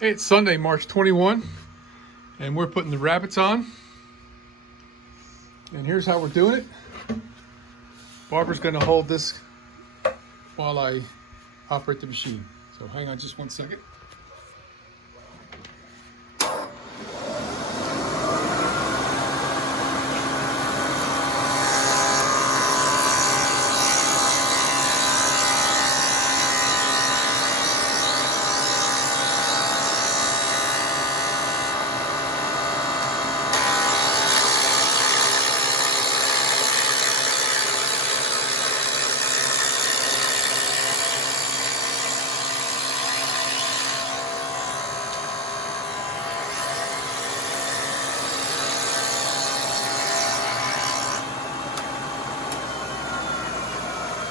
Hey, it's Sunday, March 21, and we're putting the rabbits on. And here's how we're doing it. Barbara's gonna hold this while I operate the machine. So hang on just 1 second.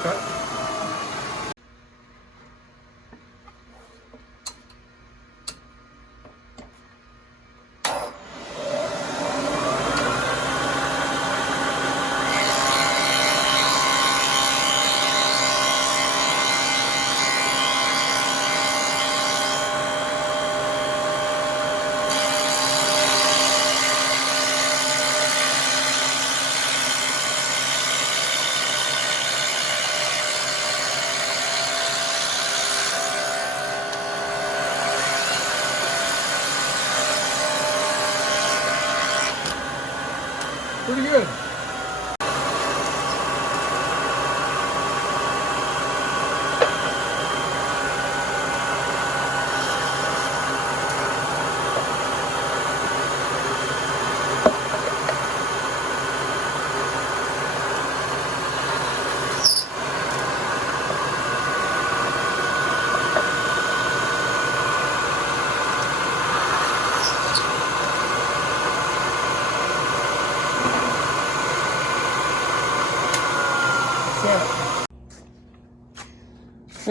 Cut. Pretty good.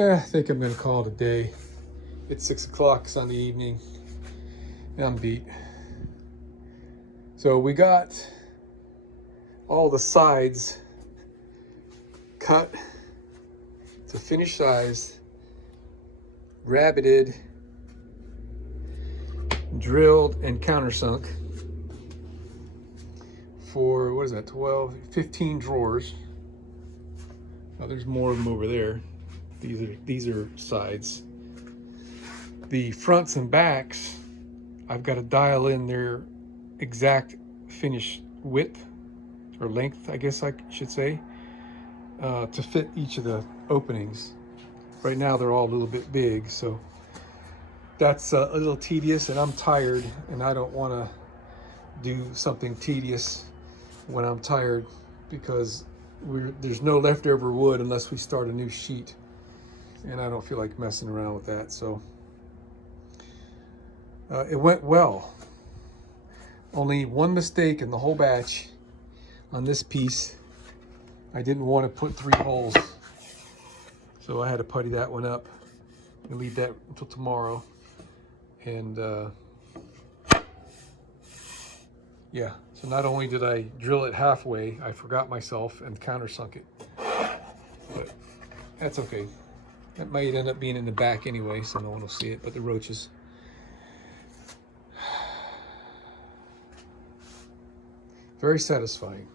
I think I'm gonna call it a day. It's 6 o'clock Sunday evening, and I'm beat. So we got all the sides cut to finished size, rabbited, drilled, and countersunk for, what is that, 12, 15 drawers. Oh, there's more of them over there. These are sides. The fronts and backs, I've got to dial in their exact finish width or length, I guess I should say, to fit each of the openings. Right now they're all a little bit big, so that's a little tedious, and I'm tired, and I don't want to do something tedious when I'm tired, because there's no leftover wood unless we start a new sheet. And I don't feel like messing around with that. So it went well. Only one mistake in the whole batch on this piece. I didn't want to put 3 holes, so I had to putty that one up and leave that until tomorrow. And yeah, so not only did I drill it halfway, I forgot myself and countersunk it, but that's okay. That might end up being in the back anyway, so no one will see it, but the roaches. Very satisfying.